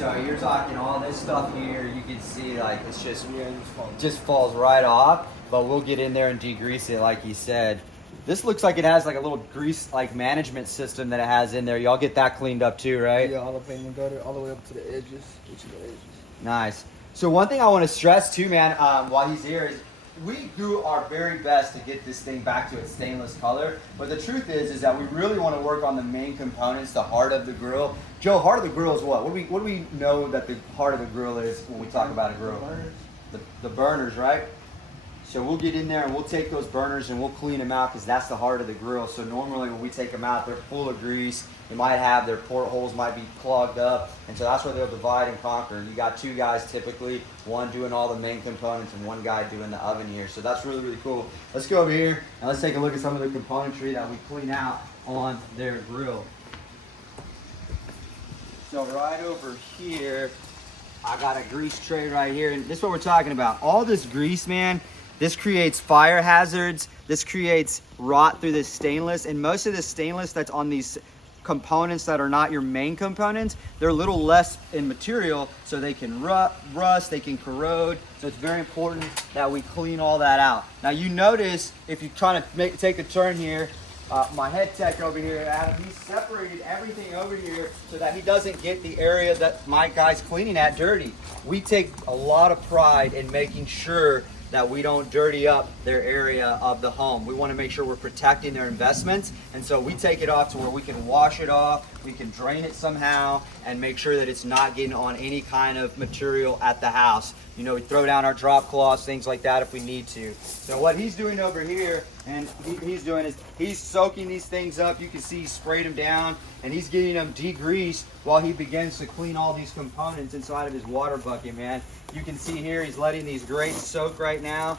So you're talking all this stuff here, you can see like it's just falls right off, but we'll get in there and degrease it like you said. This looks like it has like a little grease like management system that it has in there. Y'all get that cleaned up too, right? Yeah, all the paint and gutter, all the way up to the edges, Nice. So one thing I want to stress too, man, while he's here is we do our very best to get this thing back to its stainless color. But the truth is that we really want to work on the main components, the heart of the grill. Joe, heart of the grill is what? What do we know that the heart of the grill is when we talk about a grill? The burners, right? So we'll get in there and we'll take those burners and we'll clean them out because that's the heart of the grill. So normally when we take them out, they're full of grease. They might have their portholes might be clogged up, and so that's where they'll divide and conquer. You got two guys typically, one doing all the main components and one guy doing the oven here. So that's really, really cool. Let's go over here and let's take a look at some of the componentry that we clean out on their grill. So right over here, I got a grease tray right here, and this is what we're talking about. All this grease, man, this creates fire hazards. This creates rot through this stainless, and most of the stainless that's on these components that are not your main components, they're a little less in material, so they can rust, they can corrode. So it's very important that we clean all that out. Now you notice if you're trying to take a turn here, my head tech over here, Adam, he separated everything over here so that he doesn't get the area that my guy's cleaning at dirty. We take a lot of pride in making sure that we don't dirty up their area of the home. We want to make sure we're protecting their investments, and so we take it off to where we can wash it off, we can drain it somehow, and make sure that it's not getting on any kind of material at the house. You know, we throw down our drop cloths, things like that if we need to. So what he's doing over here, and he's doing is he's soaking these things up. You can see he sprayed them down, and he's getting them degreased while he begins to clean all these components inside of his water bucket, man. You can see here he's letting these grates soak right now.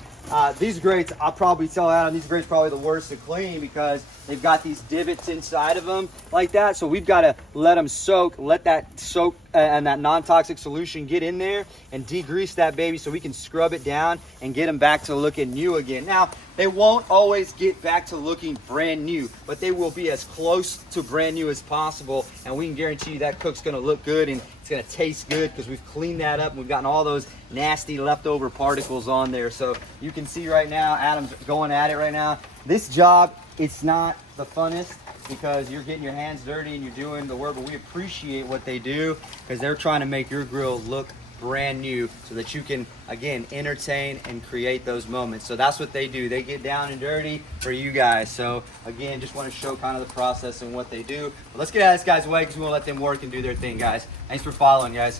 These grates, I'll probably tell Adam, these grates are probably the worst to clean because they've got these divots inside of them like that. So we've got to let them soak, let that soak and that non-toxic solution get in there and degrease that baby so we can scrub it down and get them back to looking new again. Now, they won't always get back to looking brand new, but they will be as close to brand new as possible, and we can guarantee you that cook's gonna look good and it's gonna taste good because we've cleaned that up and we've gotten all those nasty leftover particles on there. So you can see right now, Adam's going at it right now. This job, it's not the funnest because you're getting your hands dirty and you're doing the work, but we appreciate what they do because they're trying to make your grill look brand new so that you can, again, entertain and create those moments. So that's what they do. They get down and dirty for you guys. So again, just want to show kind of the process and what they do. But let's get out of this guy's way because we want to let them work and do their thing, guys. Thanks for following, guys.